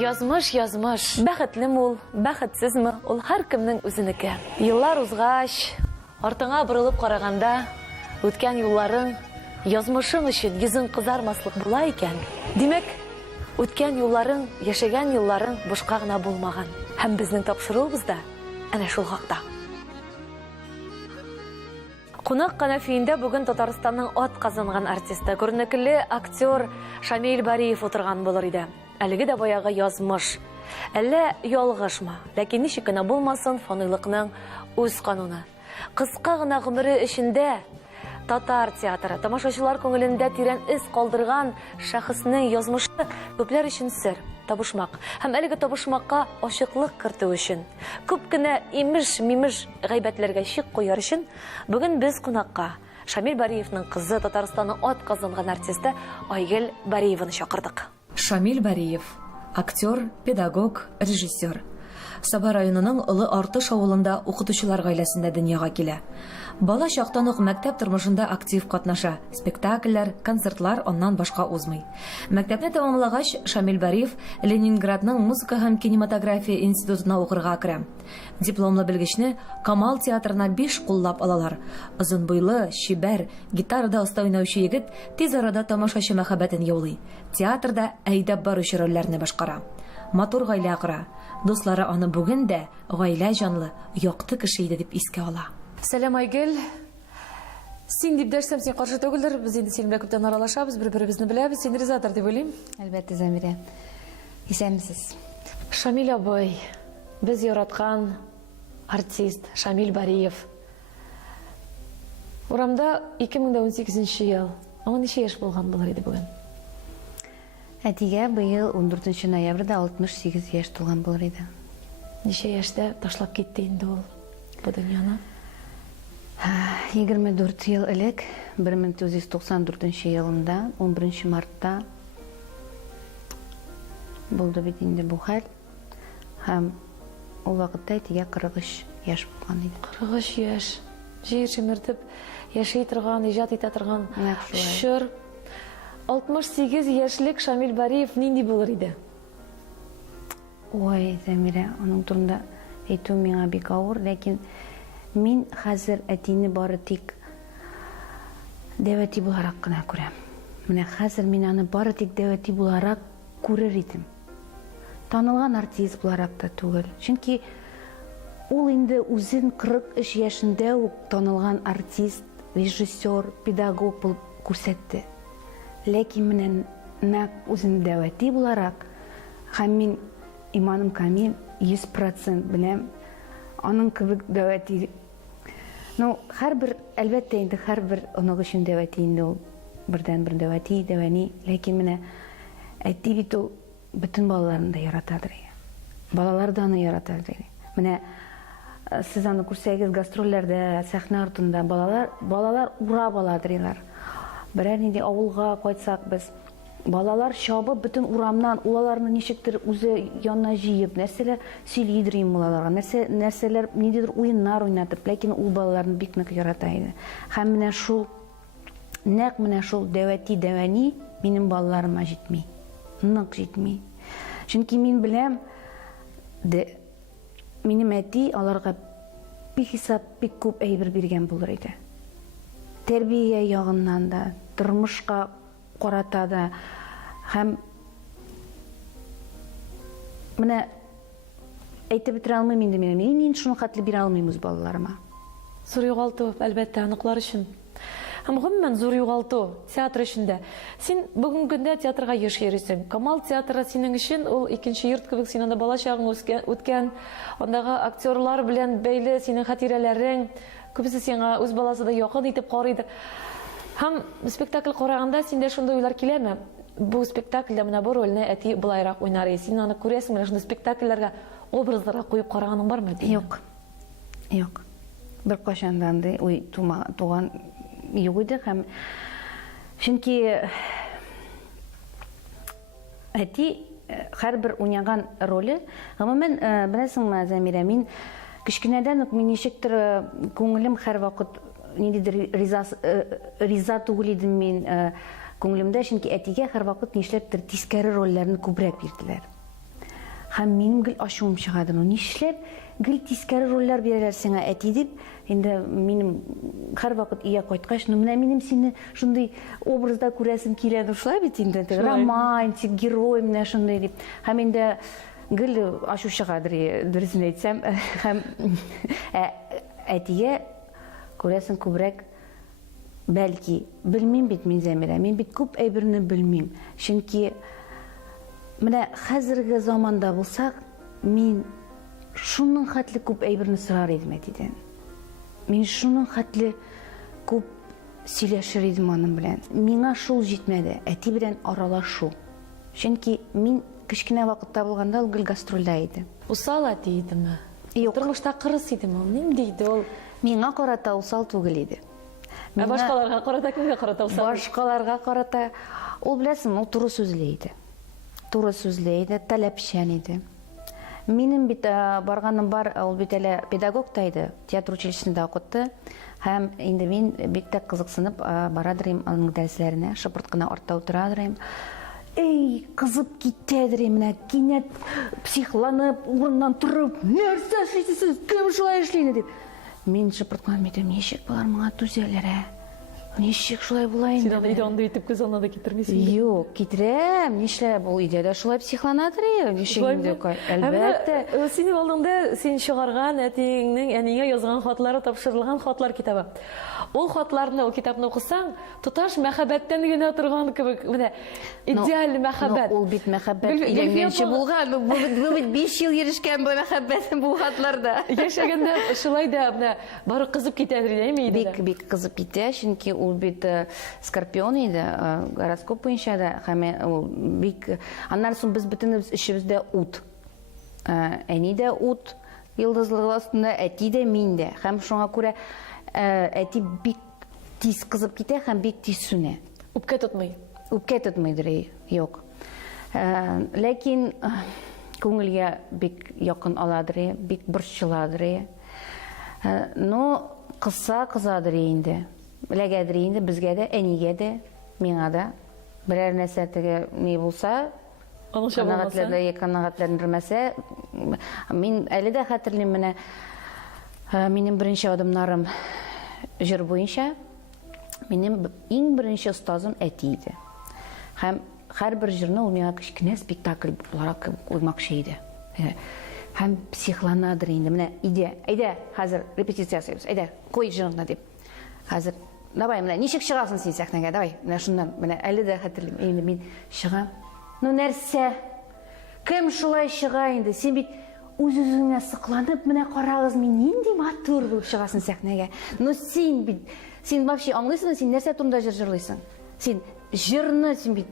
Язмыш, бәхетлеме ул, бәхетсезме, ул һәр кемнең үзенеке. Еллар узгач, артыңа борылып караганда, үткән юлларың язмышың өчен йөзең кызармаслык була икән. Димәк, үткән юлларың, яшәгән елларың бушка гына булмаган. Һәм безнең тапшыруыбыз да әнә шул хакта. Кунак канафиендә бүген Татарстанның ат казанган артисты, күренекле актер Шамил Бариев утырган булыр иде. Әлеге дә баягы язмыш. Әллә ялгышмы? Ләкин ничек кенә булмасын, фанилыкның үз кануны. Кыска гына гомере эчендә татар театры, тамашачылар күңелендә тирән эз калдырган шәхеснең язмышы күпләр өчен сер, табышмак. Һәм әлеге табышмакка ачыклык кертү өчен, күп кенә имеш-мимеш гайбәтләргә чик куяр өчен, бүген без кунакка Шамил Бариевның кызы, Татарстанның ат казанган артисты Айгөл Бариеваны чакырдык. Шамил Бариев – актер, педагог, режиссер. Саба районының Олы Артыш авылында укытучылар гаиләсендә дөньяга килә. Бала чактан ук мәктәп тормышында актив катнаша. Спектакльләр, концертлар оннан башка узмый. Мәктәпне тәмамлагач, Шамил Бариев Ленинградның музыка һәм кинематография институтына укырга керә. Дипломлы белгечне Камал театрына 5 куллап алалар. Озын буйлы, чибәр, гитарада оста уйнаучы егет тиз арада тамашачы мәхәббәтен яулый. Театрда әйдәп баручы рольләрне башкара. Матур гаилә кора. Дуслары аны бүген дә гаилә җанлы, якты кеше иде дип искә ала. Сәлам Айгөл. Син дип дәшсәм, син каршы түгелдер. Без инде син белән күптән аралашабыз, бер-беребезне беләбез. Син ризадыр дип уйлыйм. Әлбәттә, Замира. Исәнмесез? Шамил абый, без яраткан артист Шамил Бариев. Урамда 2018 ел. Аңа ничә яшь булган булыр иде бүген? Әтигә быел 14 ноябрьдә 68 яшь тулган булыр иде. Ничә яшьтә ташлап китте инде ул бу дөньяны? 24 ел элек, 1994 елында, 11 мартта булды бит инде бу хәл. Һәм ул вакытта әтигә 43 яшь булган иде. 43 яшь. Җир җимертеп яши торган, иҗат итә торган. Шур 68 яшьлек Шамил Бариев нинди булыр иде? Ой, Замира, аның турында әйтү миңа бик авыр, ләкин мин хәзер әтине бары тик дәвәти буларак кына күрәм. Менә хәзер мин аны бары тик дәвәти буларак күрер идем. Танылган артист буларак та түгел. Чөнки ул инде үзен 43 яшендә үк танылган артист, режиссер, педагог булып күрсәтте. Ләкин менә нәкъ үзен дәвәти буларак, һәм мин иманым камил 100% беләм аның кебек дәвәти. Ну, һәрбер әлбәттә инде һәрбер аның өчен дәвәти инде ул бердән-бер дәвәти, дәвәни, ләкин менә әти бит ул бөтен балаларын да яратадыр. Балалар да аны яратадыр. Менә сез аны күрсәгез гастрольләрдә, сәхнә артында балалар урап аладыр. Берәр нинди авылга кайтсак без, балалар чабып бөтен урамнан улаларны ничектер үзе янына җыеп, нәрсәләр сөйлидер им улаларга, нәрсәләр ниндидер уеннар уйнатып, ләкин ул балаларны бик нык ярата иде. Һәм менә шул нәкъ менә шул дәвәти дәвәни минем балаларыма җитми. Нык җитми. Чөнки мин беләм, минем әти аларга бик хисап бик күп әйбер биргән булыр иде. Тәрбия ягыннан да, тормышка карата да, һәм менә әйтеп бетерә алмыйм инде мин шуны хәтле бирә алмыйм үз балаларыма. Зур югалту, әлбәттә, аныклар өчен. Һәм гомумән зур югалту театр эчендә. Син бүген көндә театрга еш йөрисең. Камал театры синең өчен ул икенче йорт кебек, син анда бала чагың үткән, андагы актерлар белән бәйле синең хатирәләрең, күбесе сиңа үз баласы да якын итеп карыйдыр. Һәм спектакль караганда синдә шундый уйлар киләме? Бу спектакльдә менә бу рольне әти булайрак уйнар иде. Син аны күрәсең, менә шундый спектакльләргә образларга куеп караганың бармы? Юк. Юк. Бер кашандан да уй туган юк иде һәм чөнки әти һәрбер уйнаган роле, гомумән беләсеңме, Замира, мин кичкенәдән үк мин ничектер күңелем һәр вакыт ниндидер риза түгел идем мин күңелемдә, чөнки әтигә һәр вакыт нишләптер тискәре рольләрне күбрәк бирделәр. Һәм минем гел ачуым чыгады. Нишләп гел тискәре рольләр бирәләр сиңа әти дип, инде минем һәрвакыт ия кайткач, менә минем сине шундый образда күрәсем килә, шулай бит инде, романтик герой менә шундый дип. Һәм инде гел ачу чыгадыр, дөресен әйтсәм, һәм әтигә күрәсең күбрәк бәлки, белмим бит мин Зәмирә, мин бит күп әйберне белмим. Чөнки менә хәзерге заманда булсак, мин шуның хәтле күп әйберне сорар идем әтидән. Мин шуның хәтле күп сөйләшер идем аның белән. Миңа шул җитмәде, әти белән аралашу. Чөнки мин кечкенә вакытта булганда ул гел гастрольдә иде. Усал әти идеме? Юк. Тормышта кырыс идеме? Нинди иде ул? Миңа карата усал түгел иде. Ә башкаларга карата кемгә карата усал? Башкаларга карата ул беләсең, ул туры сүзле иде. Туры сүзле иде, таләпчән иде. Минем бит барганым бар, ул бит әле педагог та иде, театр училищесында укытты. Һәм инде мин бик тә кызыксынып барадырым аның дәресләренә, шыпырт кына артта утырадырым. Эй, кызып китәдер, менә кинәт психланып, урыннан торып, нәрсә эшлисез, кем шулай эшли дип. Мин шыпырткан битем, ничек булар моңа түзәләр? Ничек шулай була инде? Син аны аңды итеп күз алдына китермисең. Юк, китерәм. Нишләп ул идея шулай психланадыр? Ничек инде кай? Әлбәттә. Синең алдыңда син чыгарган әтиңнең әнигә язган хатлары, тапшырылган хатлар китабы. Ул хатларны, ул китапны укысаң, туташ мәхәббәттән генә торган кебек, менә идеаль мәхәббәт. Ул бит мәхәббәт иләнгәнче булган. Бу бит 5 ел йөришкән бу мәхәббәт бу хатларда. Яшәгәндә шулай да менә бары кызып китәдер диме иде. Бик кызып китә, чөнки ул бит скорпион иде, гороскоп буенча да, һәм ул бик аннан соң без бөтенебез эшебездә ут. Әни дә ут, йолдызлыгы астында, әти дә, мин дә. Һәм шуңа күрә әти бик тиз кызып китә һәм бик тиз сүнә. Үпкә тотмый. Үпкә тотмыйдыр, юк. Ләкин күңелгә бик якын аладыр, бик борчыладыр. Но кызадыр инде. Ләгәдер инде безгә дә, әнигә дә, миңа да. Берәр нәрсә теге ни булса, канәгатьләндермәсә, мин әле дә хәтерлим, менә минем беренче адымнарым җыр буенча, минем иң беренче остазым әти иде. Һәм һәрбер җырны ул миңа кечкенә спектакль буларак куймакчы иде. Һәм психланадыр инде, менә әйдә, хәзер репетиция ясыйбыз, әйдә, куй җырыңны дип. Хәзер, давай, менә ничек чыгасың син сәхнәгә, давай, менә шуннан, менә әле дә хәтерлим, инде мин чыгам. Ну нәрсә? Кем шулай чыга инде? Син бит үз-үзеңә сыкланып, менә карагыз, мин нинди матур булып чыгасың сәхнәгә. Ну син бит, син вообще аңлыйсың, син нәрсә турында җыр җырлыйсың? Син җырны, син бит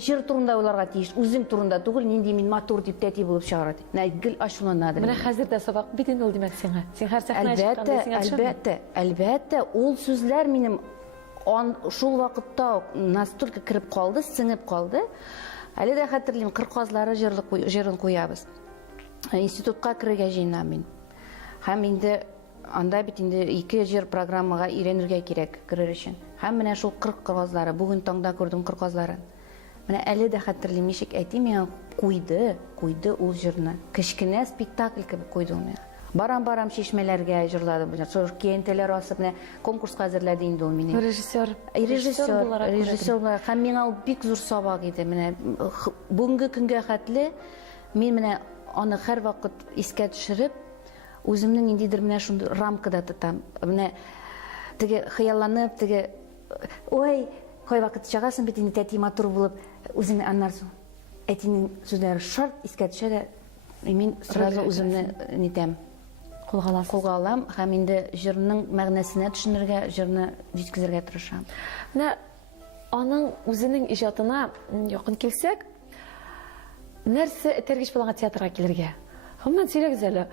җыр турында уйларга тиеш, үзең турында түгел, нинди мин матур дип тәти булып чыгар. Гел ачуланады. Менә хәзер дә сабак бит инде ул димәк сиңа. Син һәр сәхнәгә чыкканда Әлбәттә, ул сүзләр минем шул вакытта настолько кирип калды, сеңеп калды. Әле дә хәтерлим, кырказлары җырын куябыз. Институтка керергә җыенам мин. Һәм инде анда бит инде 2 җыр программага өйрәнергә кирәк керер өчен. Һәм менә шул кырказлары, бүген таңда күрдем кырказларын. Менә әле дә хәтерлим, ничек әти миңа куйды ул җырны. Кечкенә спектакль кебек куйды ул миңа. Барам чишмәләргә җырлады, шул кентеләр асып, менә конкурска әзерләде инде ул мине. Режиссер буларак. Һәм миңа ул бик зур сабак иде. Менә бүгенге көнгә хәтле мин менә аны һәр вакыт искә төшереп, үземнең ниндидер менә шундый рамкада тотам. Менә теге хыялланып, теге ой, кай вакыт чыгасың бит инде тәти матур булып, үзеңне аннарсың. Әтинең сүзләре шарт искә төшә дә, мин сразу үземне нитәм. Кулга алам, һәм инде җырның мәгънәсенә төшенергә, җырны җиткезергә тырышам. Менә аның үзенең иҗатына якын килсәк, нәрсә этәргеч булган театрга килергә? Һәммән сөйләгез әле.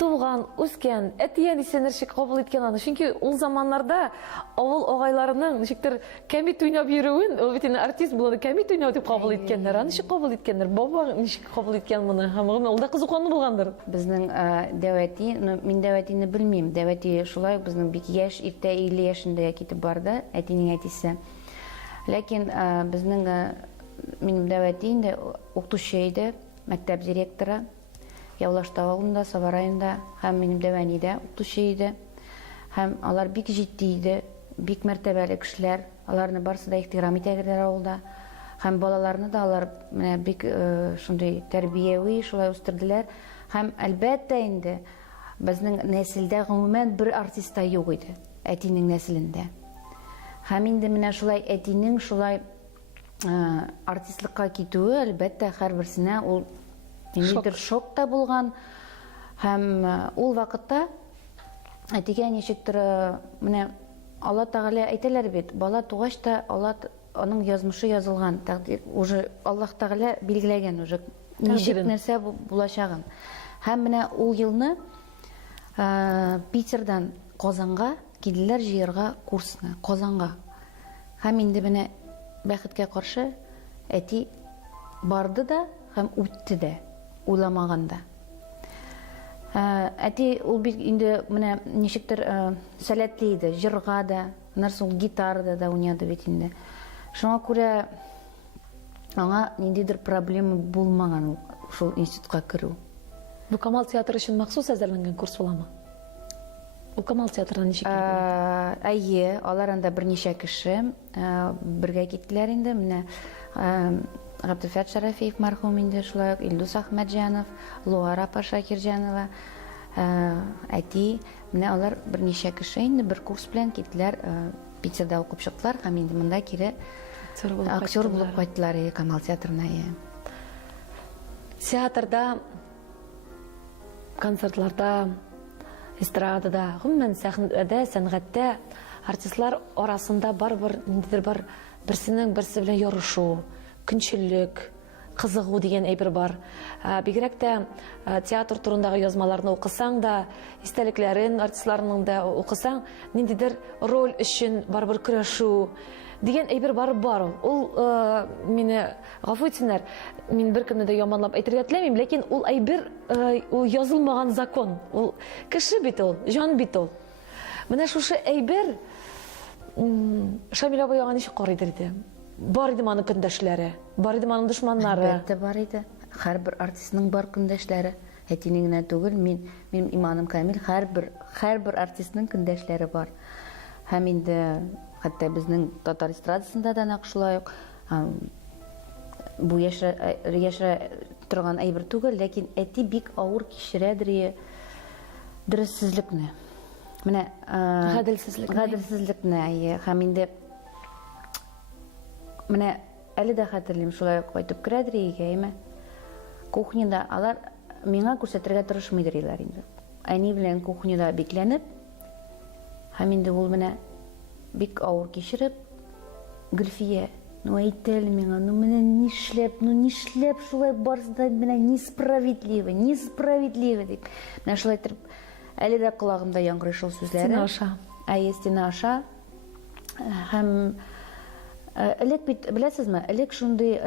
Туган, үскән, әтиян исән ничек кабул иткән аны. Чөнки ул заманнарда авыл агайларының ничектер кәмит уйнап йөрүен, ул бит артист булды, кәмит уйнау дип кабул иткәннәр. Аны ничек кабул иткәннәр? Баба ничек кабул иткән моны? Һәм ул да кызыклану булгандыр. Безнең Дәвәти, мин Дәвәтине белмим. Дәвәти шулай безнең бик яшь, иртә 50 яшендә китеп барды, әтинең әтисе. Ләкин безнең минем Дәвәти инде укытучы иде, мәктәп директоры. Яулашта авылында, Саба районында, һәм минем дәвәнидә укытучы иде. Һәм алар бик җитди иде, бик мәртәбәле кешеләр. Аларны барысы да ихтирам итәләр авылда. Һәм балаларны да алар менә бик шундый тәрбияви шулай үстерделәр. Һәм әлбәттә инде безнең нәселдә гомумән бер артист та юк иде, әтинең нәселендә. Һәм инде менә шулай әтинең шулай артистлыкка китүе әлбәттә һәрберсенә ул ниндидер шок та булган. Һәм ул вакытта әтигә ничектер менә Алла Тәгалә әйтәләр бит, бала тугач та аның язмышы язылган, тәкъдир уже Аллаһ Тәгалә билгеләгән уже ничек нәрсә булачагын. Һәм менә ул елны Питердан Казанга килделәр җыярга курсына, Казанга. Һәм инде менә бәхеткә каршы әти барды да һәм үтте дә, уйламаганда. Әти ул бит инде менә ничектер сәләтле иде, җырга да, нәрсә ул гитарада да уйнады бит инде. Шуңа күрә аңа ниндидер проблема булмаган шул институтка керү. Бу Камал театры өчен махсус әзерләнгән курс буламы? Ул Камал театрына ничек килде? Әйе, алар анда берничә кеше бергә киттеләр инде. Менә Габделфат Шарафиев мәрхүм инде, шулай ук Илдус Ахмәтҗанов, Луара Пашакирҗанова, әти, менә алар берничә кеше инде бер курс белән киттеләр, Питерда укып чыктылар һәм инде монда кире актер булып кайттылар Камал театрына. Театрда, концертларда, эстрадада, гомумән сәхнәдә, сәнгатьтә артистлар арасында бар берсенең берсе белән ярышу, көнчеллек, кызыгу дигән әйбер бар. Бигрәк тә театр турындагы язмаларны укысаң да, истәлекләрен артистларның да укысаң, ниндидер роль өчен барбер көрәшү дигән әйбер бар. Ул мине гафу итсеннәр, мин беркемне дә яманлап әйтергә теләмим, ләкин ул әйбер ул язылмаган закон. Ул кеше бит ул, җан бит ул. Менә шушы әйбер Шамил абый аңа ничек карыйдыр иде? Бар иде аның көндәшләре, бар иде аның дошманнары. Әлбәттә бар иде. Һәрбер артистның бар көндәшләре. Әтинең генә түгел, минем иманым камил, һәрбер артистның көндәшләре бар. Һәм инде хәтта безнең татар эстрадасында да нәкъ шулай ук бу яшерә торган әйбер түгел, ләкин әти бик авыр кичерәдер дөрессезлекне. Менә гаделсезлекне, һәм инде менә әле дә хәтерлим, шулай кайтып керәдер өйгә, кухняда алар миңа күрсәтергә тырышмыйдыр инде. Әни белән кухняда бикләнеп, һәм инде ул менә бик авыр кичереп, Гөлфия, әйтәле миңа, менә нишләп шулай барсында менә несправедливо дип. Менә шулай итеп, әле дә колагымда яңгырый шул сүзләре. Стена аша. Һәм элек бит, беләсезме, элек шундый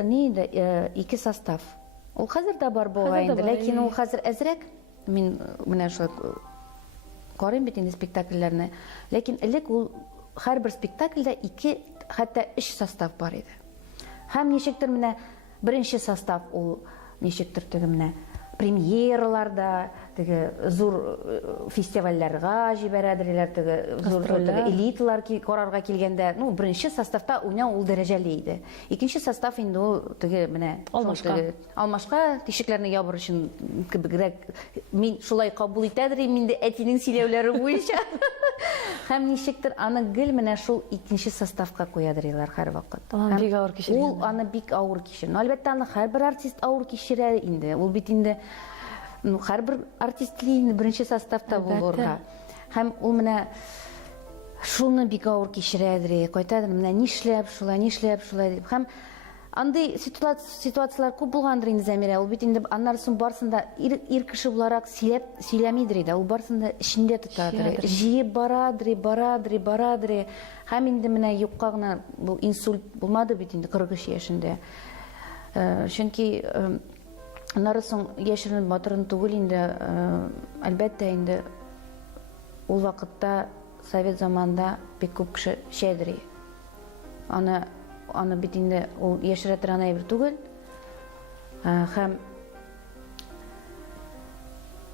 ике состав. Ул хәзер дә бар булган инде, ләкин ул хәзер әзрәк. Мин менә шулай карыйм бит инде спектакльләрне. Ләкин элек ул һәрбер спектакльдә 2, хәтта 3 состав бар иде. Һәм ничектер менә беренче состав ул ничектер теге менә премьераларда, теге зур фестивальләргә җибәрәдерләр, теге зур элиталар карарга килгәндә, беренче составта уйнау ул дәрәҗәле иде. Икенче состав инде ул теге менә алмашка тишекләрне ябыр өчен кебегрәк. Мин шулай кабул итәдер инде әтинең сөйләүләре буенча. Һәм ничектер аны гел менә шул икенче составка куядырлар һәр вакыт. Ул аны бик авыр кичерә. Әлбәттә аны һәрбер артист авыр кичерә инде. Ул бит инде һәрбер артист инде беренче составта булырга. Һәм ул менә шуны бик авыр кичерәдер, кайтадыр менә нишләп шулай дип. Һәм андый ситуациялар күп булгандыр инде Зәмирә. Ул бит инде аннарсын барсында ир кеше буларак сөйләмидер иде. Ул барсында эчендә тотадыр. Җыеп барадыр. Һәм инде менә юкка гына бу инсульт булмады бит инде 43 яшендә. Чөнки аннарсын яшерен батырын түгел инде, әлбәттә инде ул вакытта совет заманында бик күп кеше шәдри. Аны бит инде ул яшерә торган әйбер түгел. Һәм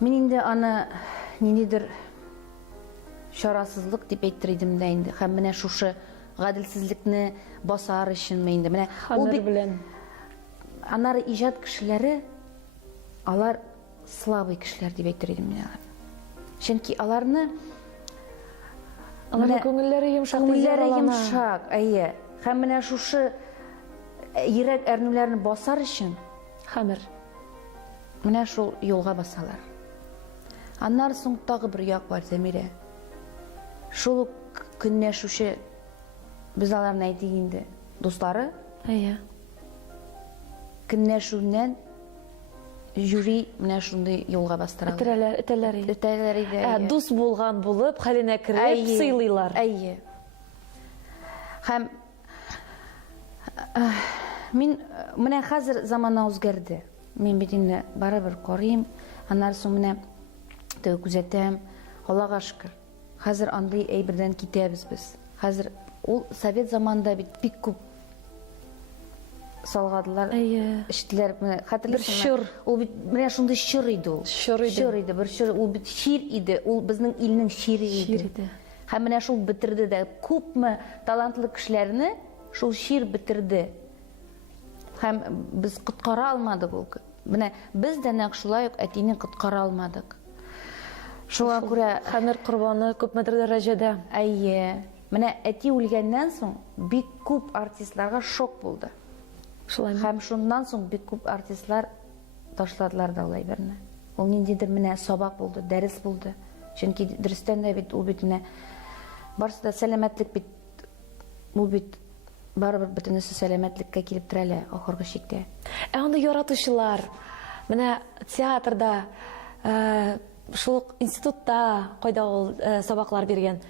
Мин инде аны ниндидер шарасызлык дип әйтер идем дә инде. Һәм менә шушы гаделсезлекне басар өчен инде. Менә ул Хәмер бит белән. аннары иҗат кешеләре, алар слабый кешеләр дип әйтер идем мин. Чөнки аларны Аларның күңелләре йомшак, күңелләре яралана. йомшак, әйе. Һәм менә шушы йөрәк әрнүләрне басар өчен Хәмер. менә шул юлга басалар. Аннары соң тагы бер як бар, Зәмирә. Шул ук көнләшүче без аларны әйтик инде, дуслары, Әйе. көнләшүннән жюри менә шундый юлга бастыралар. Этәләр иде. Өтәләр иде. Дус булган булып, хәленә кереп, сыйлыйлар. Әйе. Һәм мин менә хәзер замана үзгәрде. Мин бит инде барыбер карыйм, аннары соң менә күзәтәм. Аллага шөкер. Хәзер андый әйбердән китәбез без. Хәзер ул совет заманында бит бик күп салгадылар. Әйе. Иштеләр, менә хәтерлисеңме? Бер чор. Ул бит менә шундый чор иде ул. Чор иде. Чор иде, бер чор. Ул бит шир иде. Ул безнең илнең шире Шир иде. иде. Һәм менә шул бетерде дә күпме талантлы кешеләрне шул шир бетерде. Һәм без коткара алмадык ул. Менә без дә нәкъ шулай ук әтине коткара алмадык. Шуңа күрә Хәмер корбаны күпмедер дәрәҗәдә. әйе, менә әти үлгәннән соң бик күп артистларга шок булды. Шулай. Һәм шуннан соң бик күп артистлар ташладылар да ул әйберне. Ул ниндидер менә сабак булды, дәрес булды. Чөнки дөрестән дә бит ул бит менә барысы да сәламәтлек бит, ул бит барыбер бөтенесе сәламәтлеккә килеп терәлә ахыргы чиктә. Аны яратучылар, менә театрда, шул институтта, кайда ул сабаклар биргән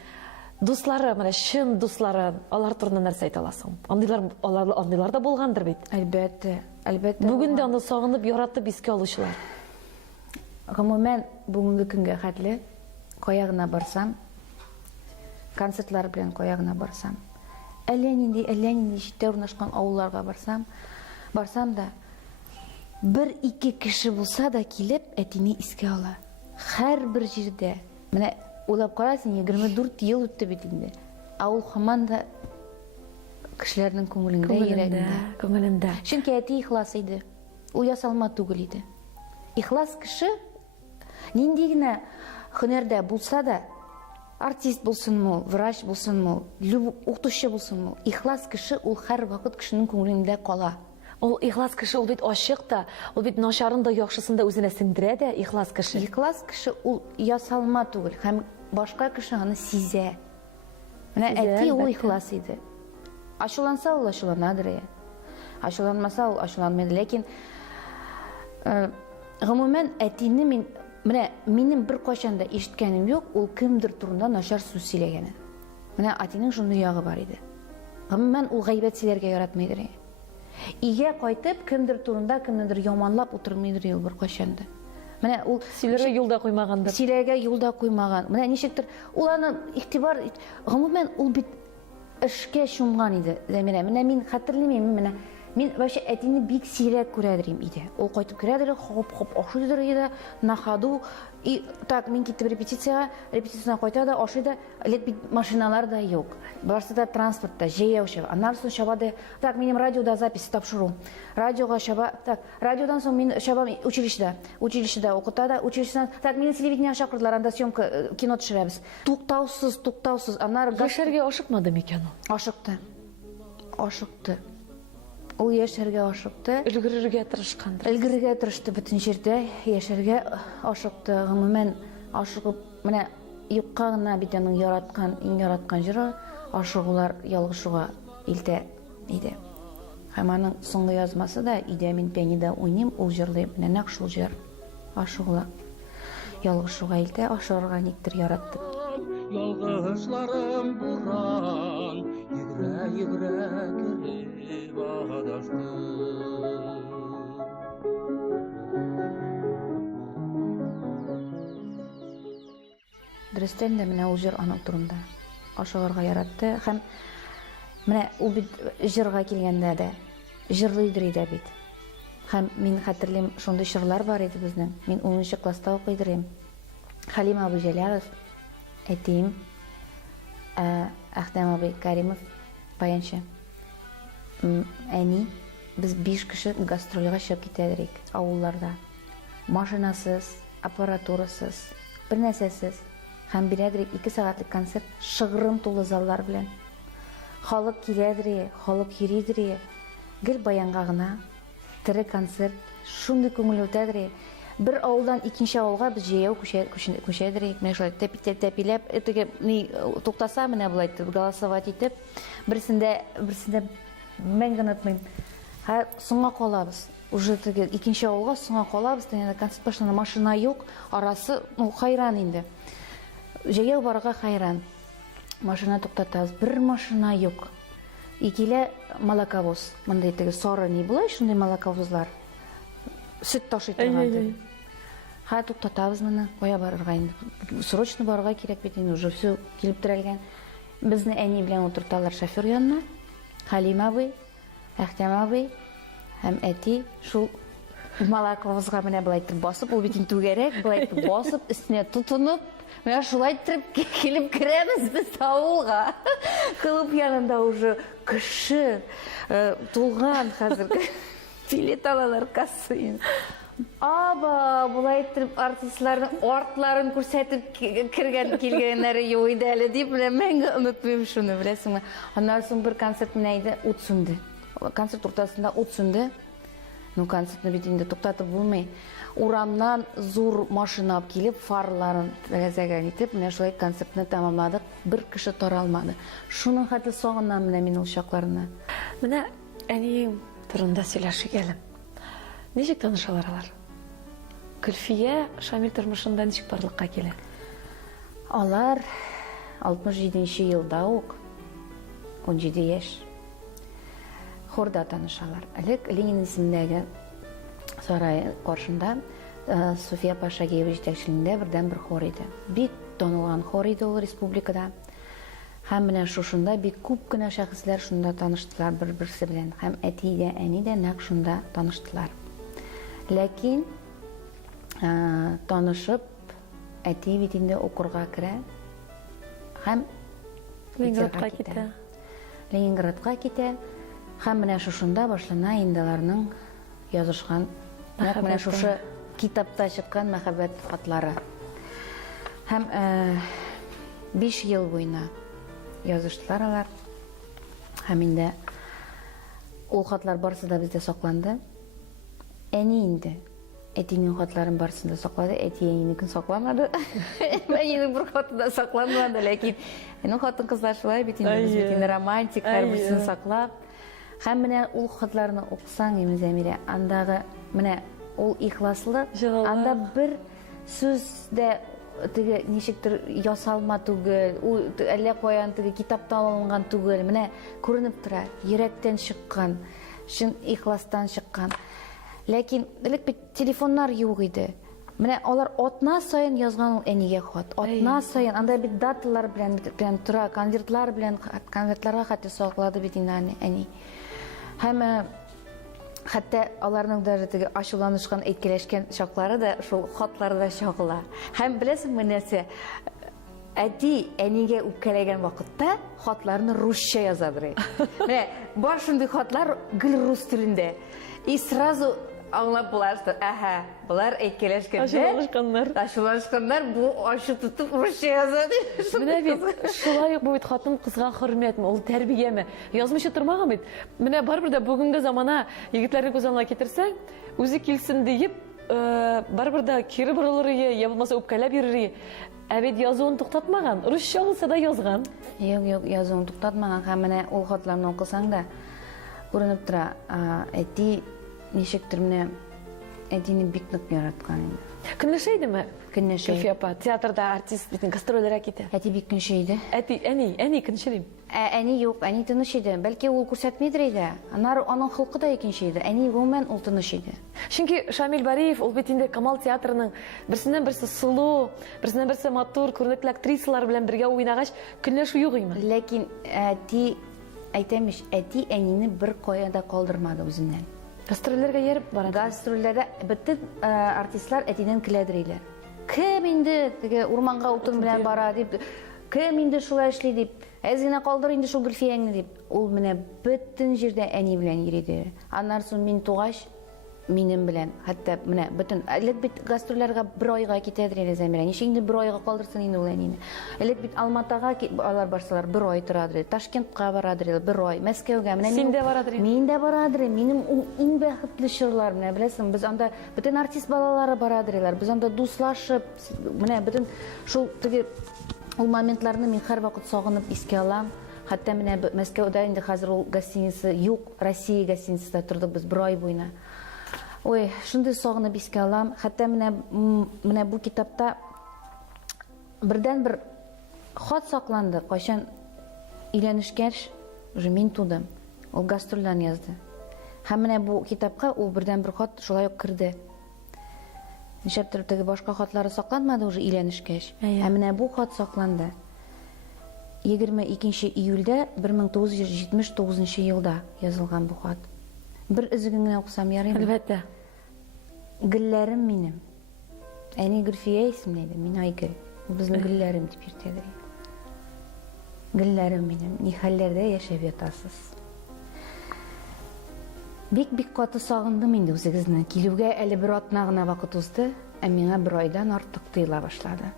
дуслары, менә чын дуслары, алар турында нәрсә әйтә аласың? Андыйлар да булгандыр бит. Әлбәттә, әлбәттә. Бүген дә аны сагынып, яратып искә алучылар. Гомумән бүгенге көнгә хәтле кая гына барсам, концертлар белән кая гына барсам, әллә нинди читтә урнашкан авылларга барсам да, бер-ике кеше булса да килеп әтине искә ала. Һәрбер җирдә. Менә уйлап карасың, 24 ел үтте бит инде. Авыл һаман да кешеләрнең күңелендә, йөрәгендә. Күңелендә. Чөнки әти ихлас иде. Ул ясалма түгел иде. Ихлас кеше нинди генә һөнәрдә булса да, артист булсынмы, врач булсынмы, укытучы булсынмы, ихлас кеше ул һәр вакыт кешенең күңелендә кала. Ул ихлас кеше, ул бит ачык та, ул бит начарын да, яхшысын да үзенә сеңдерә дә, ихлас кеше. Ихлас кеше ул ясалма түгел, һәм башка кеше аны сизә. Менә әти ул ихлас иде. Ачуланса ул ачуланадыр. Ачуланмаса ул ачуланмады, ләкин гомумән әтине мин менә минем бер кайчан да ишеткәнем юк, ул кемдер турында начар сүз сөйләгәне. Менә әтинең шундый ягы бар иде. Гомумән ул гайбәт сөйләргә яратмыйдыр. Игә кайтып кемдер турында кемнедер яманлап утырмыйдыр ул бер кайчан да. Менә ул Сөйләргә юлда куймагандыр. Сөйләргә юлда куймаган. Менә ничектер ул аны игътибар, гомумән ул бит эшкә чумган иде. Зәмирә, менә мин хәтерлимим, менә мин вообще әтине бик сирәк күрәдерим иде. Ул кайтып керәдер, хоп-хоп ашыйдыр иде, на ходу. И так мин китеп репетицияга кайта да ашый да, лек бит машиналар да юк. Барсы да транспортта, җәяүче. Аннан соң чабады. Так, минем радиода запись тапшыру. Радиога чаба. Так, радиодан соң мин чабам училищеда. Училищеда укыта да, училищедан. Так, мине телевидение чакырдылар, анда съемка, кино төшерәбез. Туктаусыз. Аннары Яшәргә ашыкмады микән ул? Ашыкты. Ул яшәргә ашыкты. Өлгерергә тырышкандыр. Өлгерергә тырышты бөтен җирдә, яшәргә ашыкты. Гомумән ашыгып, менә юкка гына бит аның иң яраткан җыры ашыгулар ялгышуга илтә иде. Һәм аның соңгы язмасы да "Идә мин пианинода уйныйм", ул җырлый. Менә нәкъ шул җыр. Ашыгулар ялгышуга илтә, ашыгарга никтер яратты. Ялгышларым буран, йөгрә кереп адашты. Дөрестән дә менә ул җыр аның турында ашыгарга яратты. Һәм менә ул бит җырга килгәндә дә җырлыйдыр иде бит. Һәм мин хәтерлим, шундый чорлар бар иде безнең. Мин 10нчы класста укый идем. Хәлим абый Җәлалов, әтием, Әхтәм абый Кәримов, баянчы. Әни, без 5 кеше гастрольгә чыгып китәдек авылларда. Машинасыз, аппаратурасыз, бернәрсәсез. Һәм бирәдек 2 сәгатьлек концерт, шыгрым тулы заллар белән. Халык киләдер, халык йөридер. Гел баянга гына тере концерт, шундый күңел үтәдер. Бер авылдан икенче авылга без җәяү күчәдер. Менә шулай тәпиләп, этеге ни туктаса менә булай итеп голосовать итеп, берсендә мәңге онытмыйм. Һәр соңга калабыз. Уже теге икенче авылга соңга калабыз, тәнә концерт башлана, машина юк, арасы, хайран инде. Җәяү барга хайран. Машина туктатабыз, бер машина юк. Икеле молоковоз. Мондай теге сары ни була, шундый молоковозлар. Сөт ташый торган. Ха туктатабыз моны, кая барырга инде. Срочно барырга кирәк бит инде, уже все килеп терәлгән. Безне әни белән утырталар шофер янына. Хәлим абый, Әхтәм абый һәм әти шул молоковозга менә булай итеп басып, ул бит түгәрәк, булай итеп басып, өстенә тотынып, менә шулай итеп килеп керәбез без авылга. Клуб янында уже кеше тулган хәзер. Билет алалар кассадан. Аба, булай итеп артистларның артларын күрсәтеп килгәннәре юк иде әле дип, мәңге онытмыйм шуны, беләсеңме? Аннан соң бер концерт менә иде, ут сүнде. Концерт уртасында ут сүнде. Ну, концертны бит инде туктатып булмый. Урамнан зур машина алып килеп, фарларын тәгәзәгән итеп, менә шулай концертны тәмамладык. Бер кеше таралмады. Шуның хәтле сагынам менә мин ул чакларны. Менә әниең турында сөйләшергәлем. Ничек танышалар алар? Гөлфия Шамил тормышында ничек барлыкка килә? Алар 67нче елда ук 17 яшь. Хорда танышалар. Элек Ленин исемендәге сарай каршында София Пашагиева җитәкчелегендә бердән-бер хор иде. Бик танылган хор иде ул республикада. Һәм менә шушында бик күп кенә шәхесләр шунда таныштылар бер-берсе белән. Һәм әти дә, әни дә нәкъ шунда таныштылар. Ләкин танышып, әти бит инде укырга керә. Һәм Ленинградка китә. Ленинградка китә. Һәм менә шушында башлана инде аларның язышкан, менә шушы китапта чыккан мәхәббәт хатлары. Һәм 5 ел буена языштылар алар. Һәм инде ул хатлар барысы да бездә сакланды. Әни инде әтинең хатларын барысын да саклады, әти әнинекен сакламады. Әнинең бер хаты да сакланмады, ләкин әнең хатын кызлар шулай бит инде, без бит инде романтик, һәрберсен саклап. Һәм менә ул хатларны укысаң, Зәмирә, андагы менә ул ихласлык, анда бер сүз дә теге ничектер ясалма түгел, ул әллә каян теге китаптан алынган түгел, менә күренеп тора, йөрәктән чыккан, шин ихластан чыккан. Ләкин элек бит телефоннар юк иде. Менә алар атна сайын язган ул әнигә хат. Атна сайын анда бит даталар белән тора, конвертлар белән, конвертларга хат ясаклады бит инде әни. Һәм хәтта аларның даже теге ачуланышкан, әйткәләшкән чаклары да шул хатларда чагыла. Һәм беләсеңме нәрсә? Әти әнигә үпкәләгән вакытта хатларны русча язадыр. Менә бар шундый хатлар гел рус телендә. И сразу аңлап буласыздар. Аха, булар әйткәләшкәннәр. Ачулашканнар бу ачы тутып русча язады. Менә бит шулай ук бу бит хатын кызга хөрмәтме, ул тәрбиямы? Язмышы тормаган бит. Менә барбер дә бүгенге замана егетләрне күз алдына китерсәң, үзе килсен диеп, барбер дә кире борылыр, я булмаса үпкәләп йөрер. Әбит язуын туктатмаган, русча булса да язган. Юк, язуын туктатмаган. Һәм менә ул хатларны укысаң да күренеп тора, әти ничектер менә әтине бик нык яраткан инде. Көнләшәйдеме? Көнләшәй. Гөлфия апа, театрда артист битен гастрольләргә китә. Әти бик көншәйде. Әни көншәйдем. Әни юк, әни тыныч иде. Бәлки ул күрсәтмидер иде. Аннары аның холкы да икенче иде. Әни гомумән ул тыныч иде. Чөнки Шамил Бариев ул бит инде Камал театрының берсеннән-берсе сылу, берсеннән-берсе матур, күренекле актрисалар белән бергә уйнагач, көнләшү юк име? Ләкин әти әйтәмеш, әти әнине бер кая да калдырмады үзеннән. Гастрольләргә йөреп бара. Гастрольләрдә бөтен артистлар әтидән көләдер. Кем инде теге урманга утын белән бара дип, кем инде шулай эшли дип, әзгенә калдыр инде шул Гөлфияңне дип. Ул менә бөтен җирдә әни белән йөриде. Аннан соң мин тугач минем белән, хәтта менә бөтен элек бит гастрольләргә бер айга китәдер иде Зәмирә. Ничек инде бер айга калдырсын инде ул әнине. Элек бит Алматага алар барсалар бер ай торадыр. Ташкентка барадыр бер ай, Мәскәүгә менә Син дә барадыр. Мин дә барадыр. Минем иң бәхетле чорлар менә беләсең, без анда бөтен артист балалары барадырлар. Без анда дуслашып, менә бөтен шул теге ул моментларны мин һәрвакыт сагынып искә алам. Хәтта менә Мәскәүдә инде хәзер ул гостиница юк, Россия гостиницасында тордык без бер ай буена. Ой, шундый сагынып искә алам. Хәтта менә бу китапта бердән бер хат сакланды. Кайчан өйләнешкәч, уже мин тудым. Ул гастрольдән язды. Һәм менә бу китапка ул бердән бер хат шулай ук керде. Нишәптер теге башка хатлары сакланмады уже өйләнешкәч. Һәм менә бу хат сакланды. 22 июльдә 1979 елда язылган бу хат. Бер өзеген генә укысам ярыймы? Әлбәттә. Гөлләрем минем. Әни Гөлфия исемләйде, мин Айгөл. Ул безнең гөлләрем дип йөртәдер. Гөлләрем минем, ни хәлләрдә яшәп ятасыз? Бик каты сагындым инде үзегезне. Килүгә әле бер атна гына вакыт узды, ә миңа бер айдан артык тыйла башлады.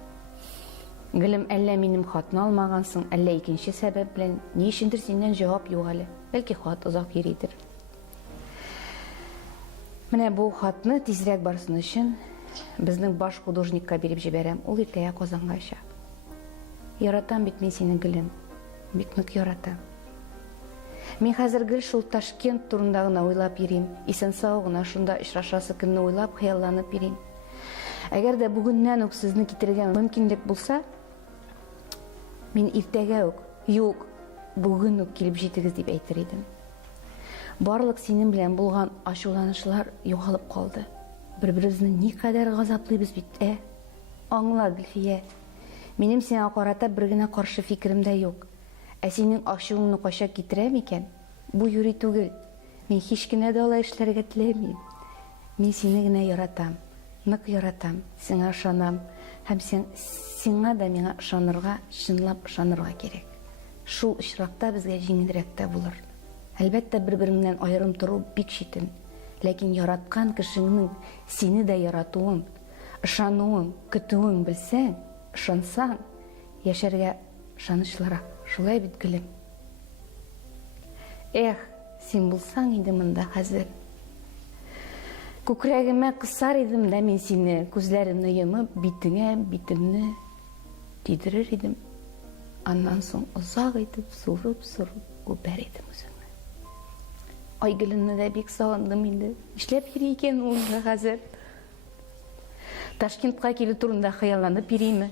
Гөлем, әллә минем хатны алмагансың, әллә икенче сәбәп белән, ни өчендер синнән җавап юк әле. Бәлки хат озак йөридер. Менә бу хатны тизрәк барсын өчен безнең баш художникка биреп җибәрәм. Ул иртәгә Казанга оча. Яратам бит мин сине, Гөлем. Бик нык яратам. Мин хәзер гел шул Ташкент турында гына уйлап йөрим. Исән-сау гына шунда очрашасы көнне уйлап, хыялланып йөрим. Әгәр дә бүгеннән үк сезне китергә мөмкинлек булса, мин иртәгә үк, юк, бүген үк килеп җитегез дип әйтер идем. Барлык синең белән булган ачуланышлар югалып калды. Бер-беребезне никадәр газаплыйбыз бит, Аңла, Гөлфия. Минем сиңа карата бер генә каршы фикерем дә юк. Ә синең ачуыңны кача китерә микән? Бу юри түгел. Мин һич кенә дә алай эшләргә теләмим. Мин сине генә яратам. Нык яратам, сиңа ышанам. Һәм сиңа да миңа ышанырга, чынлап ышанырга кирәк. Шул очракта безгә җиңелрәк тә булыр. Әлбәттә, бер-береңнән аерым тору бик читен. Ләкин яраткан кешеңнең сине дә яратуын, ышануын, көтүен белсәң, ышансаң, яшәргә ышанычлырак. Шулай бит, Гөлем. Син булсаң инде монда хәзер. Күкрәгемә кысар идем дә мин сине, күзләремне йомып, битемне тидерер идем. Аннан соң озак итеп, сурып үпәр идем үзеңне. Айгөлемне дә бик сагындым инде. Эшләп йөри икән ул хәзер. Ташкентка килү турында хыялланып йөриме?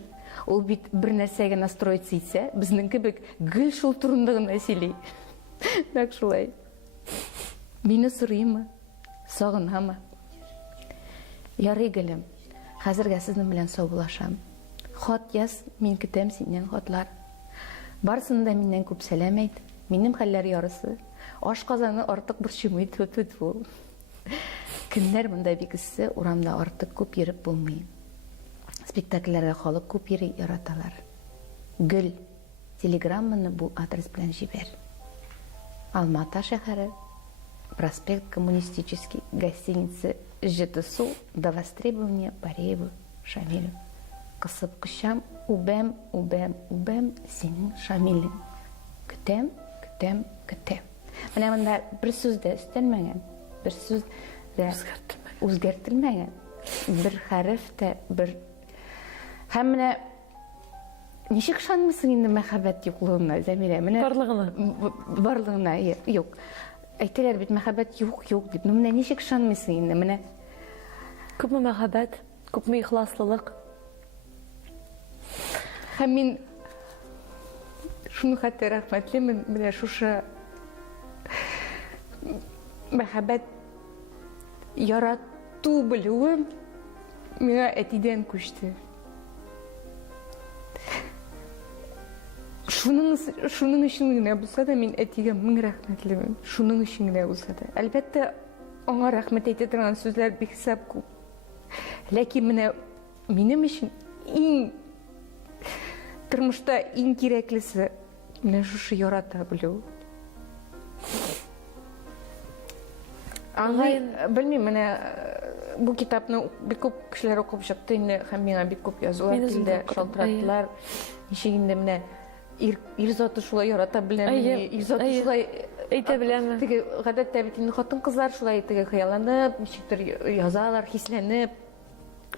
Ул бит бер нәрсәгә настроиться итсә, безнең кебек гел шул турында гына сөйли. Нәкъ шулай. Мине сорыймы? Сагынамы? Ярый, Гөлем. Хәзергә сезнең белән саубуллашам. Хат яз, мин көтәм синнән хатлар. Барсын да миннән күп сәлам әйт. Минем хәлләр ярысы. Ашказаны артык борчымый ту. Көннәр монда бик эссе, урамда артык күп йөреп булмый. Спектакльләргә халык күп йөри, яраталар. Гөл, телеграмманы бу адрес белән җибәр. Алмата шәһәре, проспект Коммунистический, гостиница ЖТСУ, до востребования Барееву, Шамилю. Кысып кычам, үбәм, синең Шамилең. Көтәм. Менә монда бер сүз дә өстәлмәгән, бер сүз дә үзгәртелмәгән, бер хәреф тә, бер... Һәм менә ничек ышанмыйсың инде мәхәббәт юклыгына, Зәмирә? Менә барлыгына, юк. Әйтәләр бит мәхәббәт юк дип. Менә ничек ышанмыйсың инде? Менә Күпме мәхәббәт, күпме ихласлылык. Һәм мин шуны хәтта рәхмәтлемен, менә шушы мәхәббәт ярату белүем миңа әтидән күчте. Шуның өчен генә булса да мин әтигә мең рәхмәтлемен. Шуның өчен генә булса да. Әлбәттә, аңа рәхмәт әйтә торган сүзләр бихисап күп. Ләкин менә минем өчен тормышта иң кирәклесе менә шушы ярата белү. Белмим, менә бу китапны бик күп кешеләр укып чыкты инде һәм миңа бик күп язулар килде, шалтыраттылар. Ничек инде менә ир заты шулай ярата беләме, ир заты шулай әйтә беләме? Теге гадәттә бит инде хатын-кызлар шулай теге хыялланып, ничектер язалар, хисләнеп.